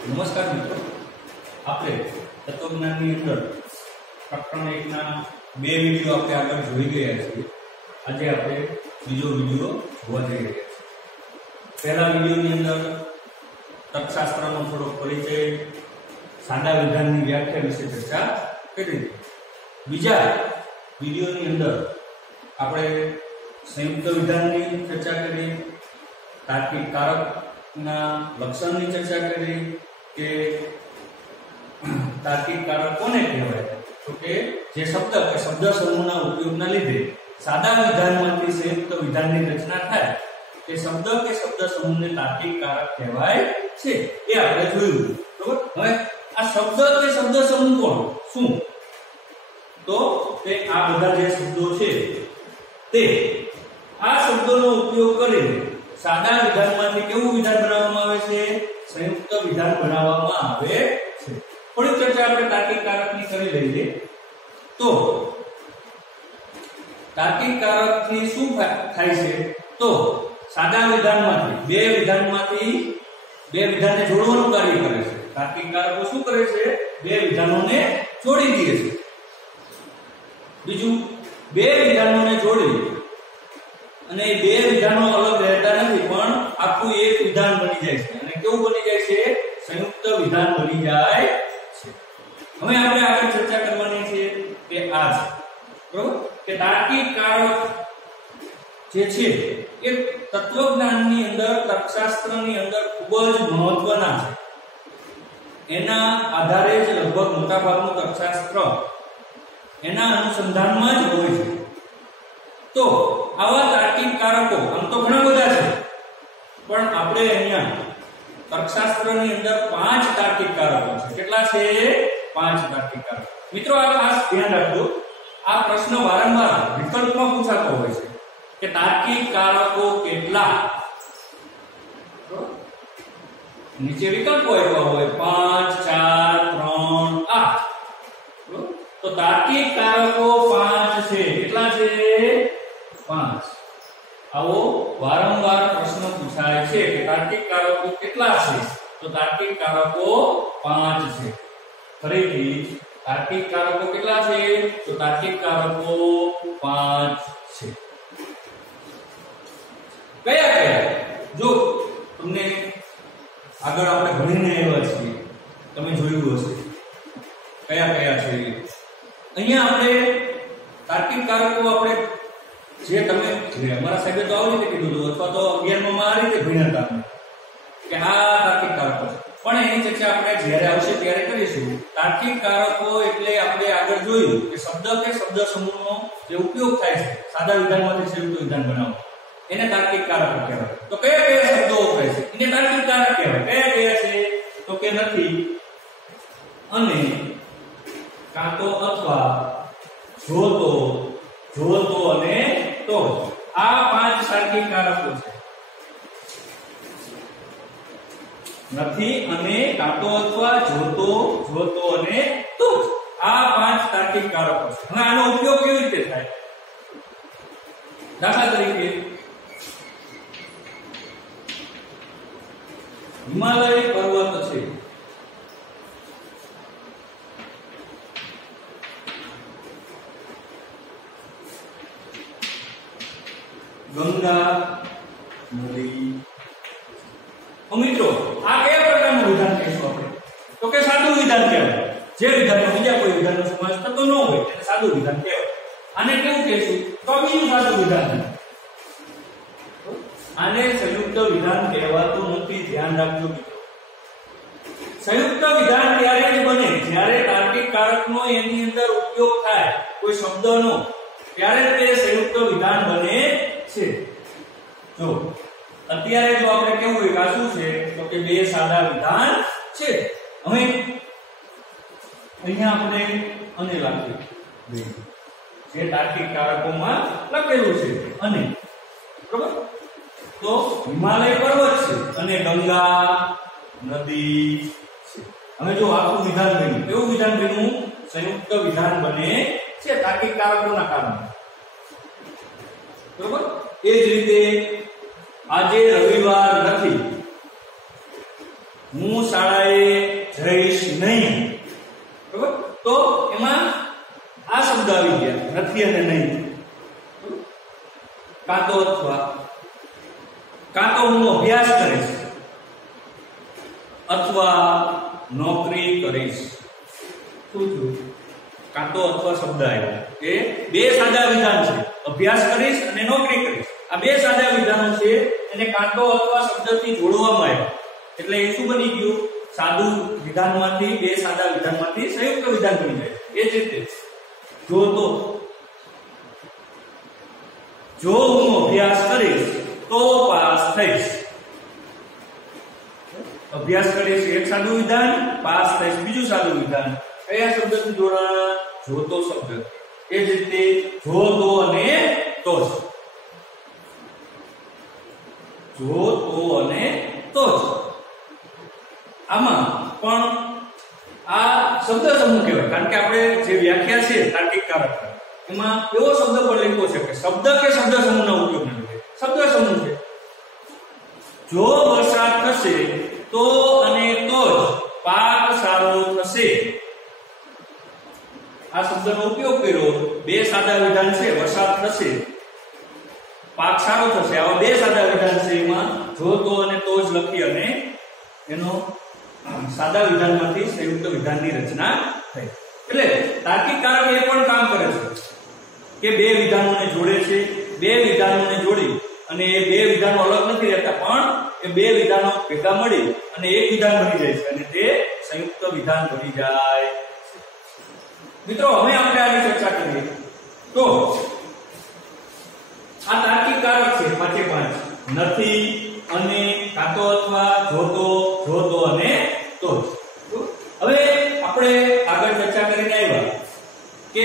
નમસ્કાર મિત્રો, આપણે તત્વજ્ઞાનની અંદર પ્રકરણ 1 ના બે વિડીયો આપણે આગળ જોઈ ગયા છીએ. આજે આપણે બીજો વિડીયો જોવા જઈ રહ્યા છીએ. પહેલા વિડીયોની અંદર તર્કશાસ્ત્રનો થોડો પરિચય, સાદા વિધાનની વ્યાખ્યા વિશે ચર્ચા કરી. બીજા વિડીયોની અંદર આપણે સંયુક્ત વિધાનની ચર્ચા કરી, તાર્કિક કારકના લક્ષણની ચર્ચા કરી કે તાર્કિક કારક કોને કહેવાય, તો કે જે શબ્દ કે શબ્દ સમૂહના ઉપયોગના લીધે સાદા વિધાનમાંથી સંયુક્ત વિધાનની રચના થાય તે શબ્દ કે શબ્દ સમૂહને તાર્કિક કારક કહેવાય છે. એ આપણે જોયું. બરોબર. હવે આ શબ્દ કે શબ્દ સમૂહ કોણ શું, તો તે આ બધા જે શબ્દો છે તે આ શબ્દોનો ઉપયોગ કરીને સાદા વિધાનમાંથી કેવું વિધાન બનાવવામાં આવે છે, સંયુક્ત વિધાન બનાવવામાં આવે છે. થોડી ચર્ચા આપણે તાર્કિક કારકની કરી લઈએ. તો તાર્કિક કારકથી શું થાય છે, તો સાદા વિધાનમાંથી બે વિધાનને જોડવાનું કાર્ય કરે છે. તાર્કિક કારકો શું કરે છે, બે વિધાનોને જોડી દે છે. બીજું, બે વિધાનોને જોડી અને એ બે વિધાનો અલગ રહેતા નથી, પણ આખું એક વિધાન બની જાય છે. અને કેવું બની જાય છે, સંયુક્ત વિધાન બની જાય છે. હવે આપણે આગળ ચર્ચા કરવાની છે કે આ છે, બરોબર, કે તાર્કિક કારક જે છે એ તત્વજ્ઞાનની અંદર, તર્કશાસ્ત્રની અંદર ખૂબ જ મહત્વના છે. એના આધારે જ લગભગ મોટાભાગનું તર્કશાસ્ત્ર એના અનુસંધાનમાં જ હોય છે. તો આવા તાર્કિક કારકો આમ તો ઘણા બધા છે, પણ આપણે અહીંયા તર્કશાસ્ત્રની અંદર 5 તાર્કિક કારકો છે. કેટલા છે? 5 તાર્કિક કારકો. મિત્રો, આ ખાસ ધ્યાન રાખજો. આ પ્રશ્ન વારંવાર વિકલ્પમાં પૂછાતો હોય છે કે તાર્કિક કારકો કેટલા. નીચે વિકલ્પો આપ્યા હોય 5, 4, 3, 8. તો તાર્કિક કારકો 5 છે. કેટલા છે? 5. આવો વારંવાર પ્રશ્ન પૂછાય છે કે તાર્કિક કારકો કેટલા છે, તો તાર્કિક કારકો 5 છે. ફરીથી, તાર્કિક કારકો કેટલા છે, તો તાર્કિક કારકો 5 છે. કયા કયા? જો તમને આગળ આપણે ભણીને આવ્યા છીએ, તમે જોયું હશે કયા કયા છે. અહીંયા આપણે તાર્કિક કારકો આપણે જે અમારા સાહેબે તો આવી રીતે કીધું હતું, અથવા તો 11 માં આ રીતે ભણ્યા હતા કે આ તાર્કિક કારકો છે. પણ એની ચર્ચા આપણે જ્યારે આવશે ત્યારે કરીશું. તાર્કિક કારકો એટલે આપણે આગળ જોયું કે શબ્દ કે શબ્દ સમૂહનો જે ઉપયોગ થાય છે સાદા વિધાનમાંથી સંયુક્ત વિધાન બનાવવા, એને તાર્કિક કારકો કહેવાય. તો કયા કયા શબ્દો વપરાય છે એને તાર્કિક કારક કહેવાય. કયા કયા છે, તો કે નથી, અને, કાં તો, અથવા, જોતો અને તો. આ 5 તાર્કિક કારકો છે. નથી, અને, કાં તો, અથવા, જોતો અને તો. આ 5 તાર્કિક કારકો છે. હવે આનો ઉપયોગ કેવી રીતે થાય? દાખલા તરીકે, હિમાલય પર્વત છે. ગંગા નદી. મિત્રો, આ કયા પ્રકારનું વિધાન કહેશું આપણે? તો કે સાદું વિધાન કહેવાય. જે વિધાનમાં બીજા કોઈ વિધાનનો સમાવેશ થતો ન હોય તેને સાદું વિધાન કહેવાય. આને કેવું કહેશું? તો બીજું સાદું વિધાન. આને સંયુક્ત વિધાન કહેવાતું નથી. ધ્યાન રાખજો મિત્રો. સંયુક્ત વિધાન ત્યારે જ બને જ્યારે તાર્કિક કારકનો એની અંદર ઉપયોગ થાય, કોઈ શબ્દનો, ત્યારે તે સંયુક્ત વિધાન બને છે. જો અત્યારે જો આપણે કેવું હોય કે આ શું છે, તો કે બે સાદા વિધાન છે. હવે અહીંયા આપણે અને લખીએ જે તાર્કિક કારકોમાં લખેલું છે. અને, બરોબર, તો હિમાલય પર્વત છે અને ગંગા નદી છે. હવે જો આખું વિધાન બન્યું, કેવું વિધાન બન્યું? સંયુક્ત વિધાન બને છે તાર્કિક કારકોના કારણે. બરોબર. એ જ રીતે આજે રવિવાર નથી, હું શાળાએ જઈશ નહીં, બરોબર. તો એમાં આ શબ્દ આવી ગયા, નથી અને નહીં. કાં તો અથવા, કાં તો હું અભ્યાસ કરીશ અથવા નોકરી કરીશ. શું થયું? કાં તો અથવા શબ્દ આવ્યા. એ બે સાદા વિધાન છે, અભ્યાસ કરીશ અને નોકરી કરીશ. આ બે સાદા વિધાનો છે, એને કાં તો અથવા શબ્દથી જોડવામાં આવ્યા. એટલે એ શું બની ગયું? સાદું વિધાનમાંથી, બે સાદા વિધાનમાંથી સંયુક્ત વિધાન બની જાય. એ જ રીતે જો હું અભ્યાસ કરીશ તો પાસ થઈશ. અભ્યાસ કરીશ એક સાદું વિધાન, પાસ થઈશ બીજું સાદું વિધાન. કયા શબ્દથી જોડાણા? જો તો શબ્દ. એ જ રીતે જો તો અને તો જ. જો તો અને તો જ. આમાં પણ આ શબ્દ સમૂહ કહેવાય, કારણ કે આપણે જે વ્યાખ્યા છે તાર્કિક કારક એમાં એવો શબ્દ પણ લખ્યો છે કે શબ્દ કે શબ્દ સમૂહનો ઉપયોગ ન કરે. શબ્દ સમૂહ છે. જો વરસાદ થશે તો અને તો જ પાક સારો થશે. આ શબ્દનો ઉપયોગ કર્યો. બે સાદા વિધાન છે, વરસાદ થશે, પાક સારો થશે. આવા બે સાદા વિધાન છે, એમાં જો તો અને તો જ લખી અને એનો સાદા વિધાનમાંથી સંયુક્ત વિધાનની રચના થઈ. એટલે તાર્કિક કારક એ પણ કામ કરે છે કે બે વિધાનોને જોડે છે. બે વિધાનોને જોડી અને એ બે વિધાનો અલગ નથી રહેતા, પણ એ બે વિધાનો ભેગા મળી અને એક વિધાન બની જાય છે અને તે સંયુક્ત વિધાન બની જાય. મિત્રો, હવે આપણે આની ચર્ચા કરીએ તો આ તાર્કિક કારક છે પાંચે પાંચ. નથી, અને, કાં તો અથવા, જોતો અને તો જ. હવે આપણે આગળ ચર્ચા કરીને આવ્યા કે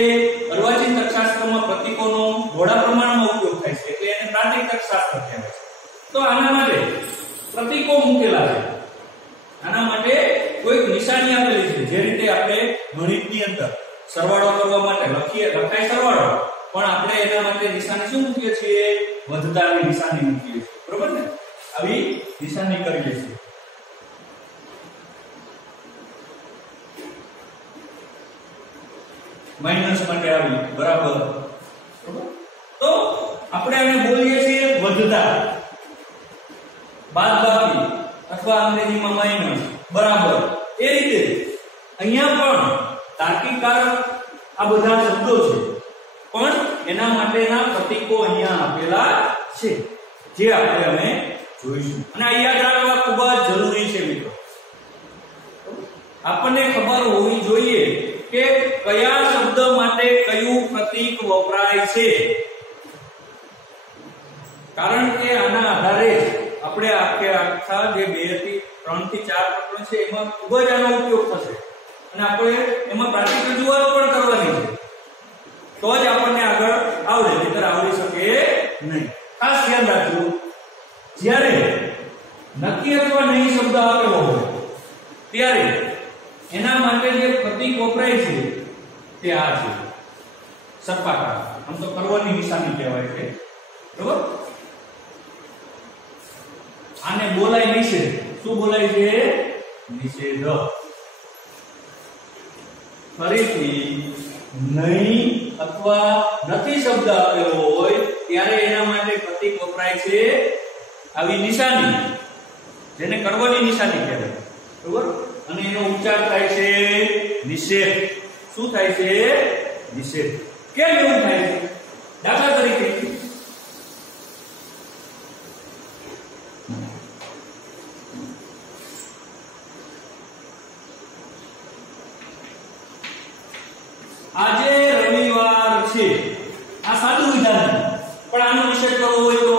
અર્વાચીન તર્કશાસ્ત્રમાં પ્રતીકોનો બહોળા પ્રમાણમાં ઉપયોગ થાય છે, એટલે એને પ્રાચીન તર્કશાસ્ત્ર કહેવાય છે. તો આના માટે પ્રતીકો મૂકેલા છે. આના માટે કોઈક નિશાની આપેલી છે. જે રીતે આપણે ગણિતની અંદર સરવાળો કરવા માટે લખાય સરવાળો, પણ આપણે એના માટે નિશાની શું મૂકીએ છીએ? વધતાની નિશાની મૂકીએ છીએ, બરોબર ને? આવી નિશાની કરીએ છીએ. માઈનસ માટે આવી, બરાબર. તો આપણે આને બોલીએ છીએ વધતા, બાદબાકી અથવા અંગ્રેજીમાં માઈનસ, બરાબર. એ રીતે અહીંયા પણ તાર્કિક કારક આ બધા શબ્દો છે, પણ એના માટેના પ્રતીકો અહીંયા આપેલા છે, જે આપણે જોઈશું. અને આ યાદ રાખવા ખૂબ જ જરૂરી છે મિત્રો. આપણને ખબર હોવી જોઈએ કે કયા શબ્દ માટે કયું પ્રતીક વપરાય છે, કારણ કે આના આધારે આપણે આખા જે 2 થી 3 થી 4 પ્રકરણ છે એમાં ખૂબ જ આનો ઉપયોગ થશે અને આપણે એમાં પ્રાથમિક રજૂઆત પણ કરવાની છે, તો જ આપણને આગળ આવડે, નહીંતર આવડી શકે નહીં. ખાસ ધ્યાન રાખજો, જ્યારે નક્કી અથવા નહીં શબ્દ આપેલો હોય ત્યારે એના માટે જે પ્રતીક વપરાય છે તે આ છે, સર્પાકાર. આમ તો કરવાની નિશાની કહેવાય છે, બરોબર. આને બોલાય નિષેધ. શું બોલાય છે? નિષેધ. ફરીથી નહીં અથવા નથી શબ્દ આપેલો હોય ત્યારે એના માટે પ્રતીક વપરાય છે આવી નિશાની, જેને કરવાની નિશાની કહેવાય, બરોબર. અને એનો ઉચ્ચાર થાય છે નિષેધ. શું થાય છે? નિષેધ. કેમ એવું થાય છે? દાખલા તરીકે આજે રવિવાર છે, આ સાદું વિધાન, પણ આનો નિષેધ કરવો હોય તો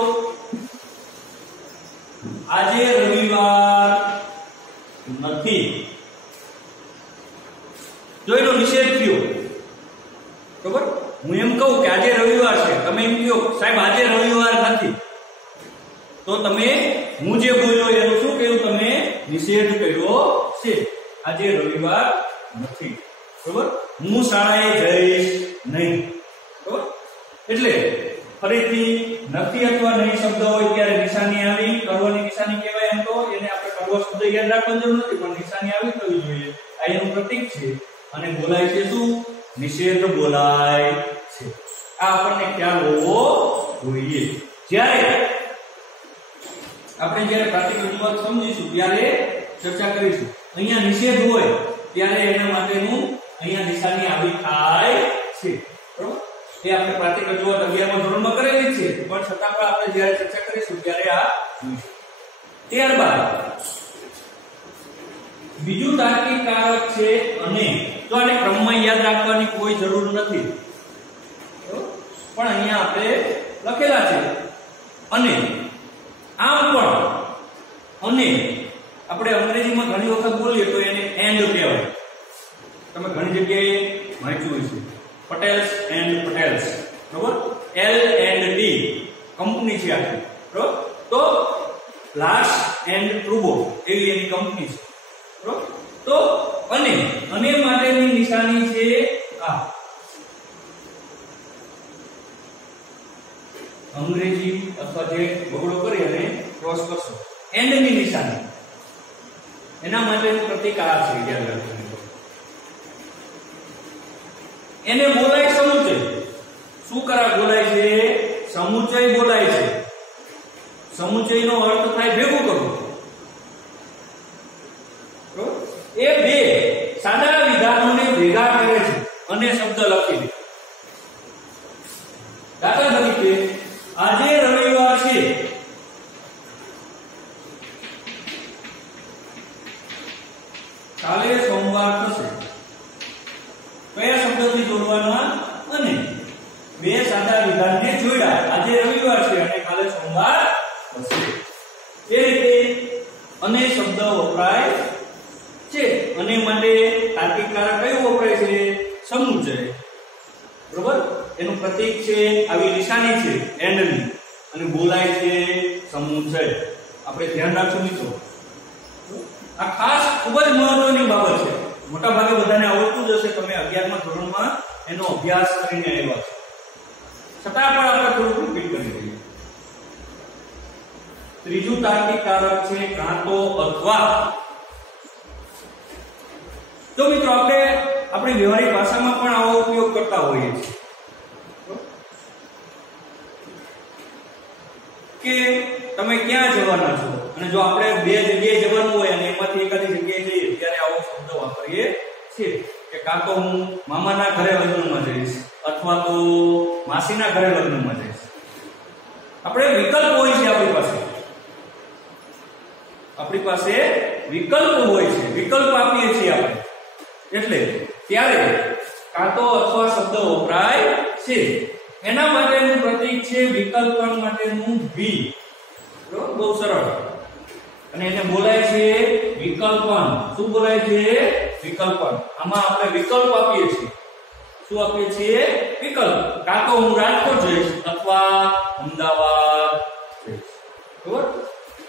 આજે રવિવાર નથી. જો એનો નિષેધ થયો, બરોબર. હું એમ કહું કે આજે રવિવાર છે, તમે એમ કહો સાહેબ આજે રવિવાર નથી, તો તમે હું જે બોલ્યો એનું શું કહ્યું? તમે નિષેધ કર્યો છે. આજે રવિવાર નથી, બરોબર. હું શાળાએ જઈશ નહીં, બરોબર. એટલે ફરીથી નથી અથવા નહીં શબ્દ હોય ત્યારે નિશાની આવી, કરવાની નિશાની કહેવાય. એમ તો એને આપણે પૂરો શબ્દ યાદ રાખવાની જરૂર નથી, પણ નિશાની આવી થવી જોઈએ. આ એનું પ્રતીક છે અને બોલાય છે શું? નિષેધ બોલાય છે. આ આપણને ખ્યાલ હોવો જોઈએ. જ્યારે આપણે પ્રાતિક રજૂઆત સમજીશું ત્યારે ચર્ચા કરીશું. અહીંયા નિષેધ હોય ત્યારે એના માટેનું અહીંયા નિશાની આવી થાય છે. બરોબર? એ આપણે પ્રાતિક રજૂઆત 11મા ધોરણમાં કરેલી છે, પણ છતાં પણ આપણે જ્યારે ચર્ચા કરીશું ત્યારે આ જોઈશું. ત્યારબાદ બીજું તાર્કિક કારક છે અને. તો આને ક્રમમાં યાદ રાખવાની કોઈ જરૂર નથી, પણ અહીંયા આપણે લખેલા છે અને. આમ પણ અને આપણે અંગ્રેજીમાં ઘણી વખત બોલીએ તો એને એન્ડ કહેવાય. તમે ઘણી જગ્યાએ વાંચ્યું હશે, પટેલ્સ એન્ડ પટેલ્સ. બરોબર? એલ એન્ડ ડી કંપની છે આખી. બરોબર? તો લાસ્ટ એન્ડ ટ્રુબો એવી એની કંપની છે. બરોબર? તો અને માટેની નિશાની છે આ. અંગ્રેજી અથવા જે બગડો કરી અને ક્રોસ કરશો, એન્ડ ની નિશાની, એના માટેનું પ્રતીક આ છે. યાદ રાખજો. એને બોલાય સમુચય. શું બોલાય છે? સમુચય બોલાય છે. સમુચયનો અર્થ થાય ભેગું કરવું. એ બે સાદા વિધાનોને ભેગા કરે છે અને શબ્દ લખી દે. દાખલા તરીકે આજે રવિવાર છે, કાલે સોમવાર થશે. કયા શબ્દથી જોડવાના? અને. બે સાદા વિધાનને જોડ્યા. આજે રવિવાર છે અને કાલે સોમવાર થશે. એ રીતે અને શબ્દ વપરાય છે. અને માટે તાર્કિક કારક કયું વપરાય છે? સમુચય. બરોબર? એનું પ્રતીક છે આવી નિશાની છે એન્ડ ની, અને બોલાય છે સમુચય. આપણે ધ્યાન રાખશું મિત્રો. આ ખાસ ખૂબ જ મહત્વની બાબત છે. મોટા ભાગે બધાને આવડતું જ હશે. તમે 11મા ધોરણમાં એનો અભ્યાસ કરીને આવ્યા છો, છતાં પણ આપણે થોડું રિપીટ કરી દઈએ. ત્રીજું તાર્કિક કારક છે કાં તો અથવા. તો મિત્રો આપણે આપણી વ્યવહારિક ભાષામાં પણ આવો ઉપયોગ કરતા હોઈએ છીએ કે તમે ક્યાં જવાના છો, અને જો આપણે બે જગ્યાએ જવાનું હોય અને એમાંથી એકાદી જગ્યાએ જઈએ ત્યારે આવો શબ્દ વાપરીએ છીએ કે કાં તો હું મામાના ઘરે લગ્નમાં જઈશ અથવા તો માસીના ઘરે લગ્નમાં જઈશ. આપણે વિકલ્પ હોય છે આપણી પાસે વિકલ્પ હોય છે, વિકલ્પ આપીએ છીએ આપણે. એટલે ત્યારે કાં તો અથવા શબ્દ વપરાય છે. એના માટેનું પ્રતીક છે વિકલ્પન માટેનું વી. બરોબર? બહુ સરળ. અને એને બોલાય છે વિકલ્પન. શું બોલાય છે? વિકલ્પન. આમાં આપણે વિકલ્પ આપીએ છીએ. શું આપીએ છીએ? વિકલ્પ. કાં તો હું રાજકોટ જઈશ અથવા અમદાવાદ જઈશ. બરોબર?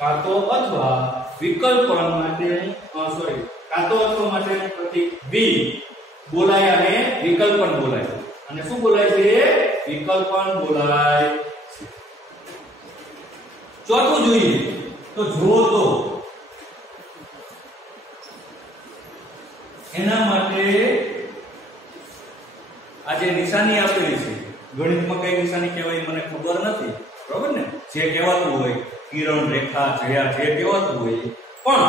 કાં તો અથવા વિકલ્પન માટેનું કાં તો અથવા માટેનું પ્રતીક વી બોલાય અને વિકલ્પન બોલાય. અને શું બોલાય છે? વિકલ્પન બોલાય છે. ચોથું જોઈએ તો જો તો. એના માટે આ જે નિશાની આપેલી છે, ગણિતમાં કઈ નિશાની કહેવાય મને ખબર નથી. બરોબર ને? જે કહેવાતું હોય કિરણ, રેખા, જયા, જે કહેવાતું હોય, પણ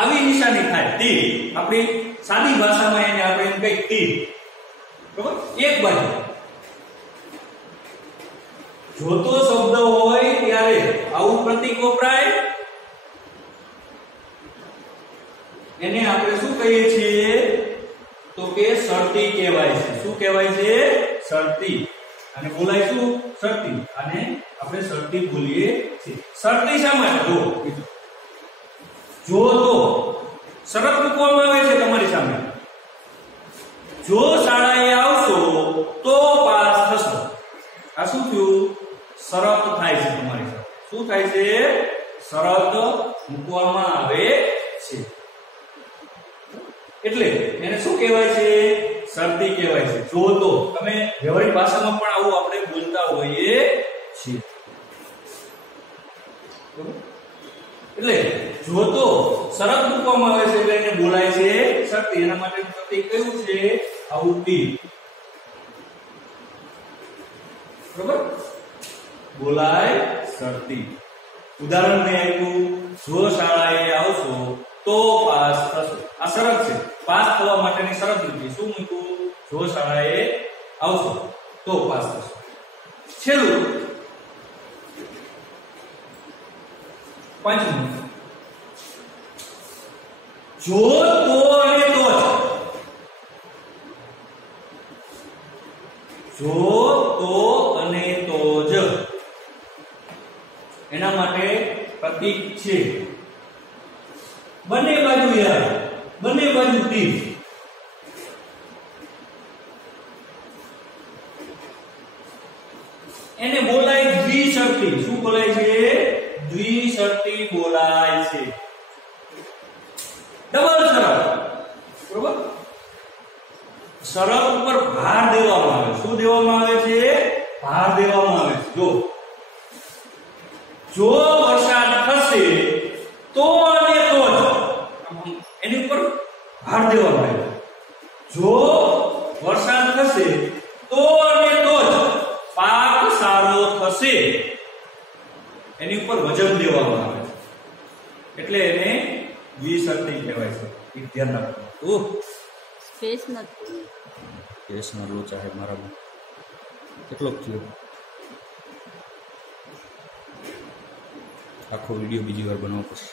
આવી નિશાની થાય તીર. આપણી સાદી ભાષામાં એને આપણે એમ કઈ તીર. બરોબર? એક બાજુ જોતો શબ્દ હોય ત્યારે આવું પ્રતીક વપરાય. એને આપણે શું કહીએ છીએ? તો કે શરતી કહેવાય છે. શું કહેવાય છે? શરતી. અને બોલાય શું? શરતી. અને આપણે શરતી બોલીએ છીએ. શરતી શા માટે? જો તો શરત મૂકવામાં આવે છે તમારી સામે. જો શાળાએ આવશો તો પાસ થશો. આ શું થયું? શરત થાય છે તમારી સાથે. શું થાય છે? શરત મૂકવામાં આવે છે. એટલે એને શું કહેવાય છે? શરતી કહેવાય છે. જો તો તમે વ્યવહારિક ભાષામાં પણ આવું આપણે બોલતા હોઈએ છીએ. એટલે જો તો શરત મૂકવામાં આવે છે એટલે એને બોલાય છે શરતી. એના માટેનું પ્રતીક કયું છે? આવું ટી. બરોબર, બોલાય શરતી. ઉદાહરણ મેં આપ્યું, જો શાળાએ આવશો તો પાસ થશો. આ શરત છે. પાસ થવા માટેની શરત મૂકી. શું મૂક્યું? જો શાળાએ આવશો તો પાસ થશો. છેલ્લું પાંચમું, જો તો અને તો જ. જો તો અને તો જ એના માટે પ્રતીક છે બંને બાજુ યાર, બંને બાજુ તીર. એને બોલાય દ્વિશરતી. શું બોલાય છે? દ્વિશરતી બોલાય છે. ડબલ શરત. બરોબર, શરત ઉપર ભાર દેવામાં આવે. શું દેવામાં આવે છે? ભાર દેવામાં આવે છે. જો વરસાદ થશે તો અને તો જ, એની ઉપર ભાર દેવામાં આવે. જો વરસાદ થશે તો અને તો જ પાક સારો થશે, એની ઉપર વજન દેવામાં આવે છે. એટલે એને દ્વિશરતી કહેવાય છે. એ ધ્યાન રાખવું. સ્પેસ નથી. સ્પેસ નો લોચા છે મારામાં. કેટલોક થયો? આખો વિડીયો બીજી વાર બનાવવો પડશે.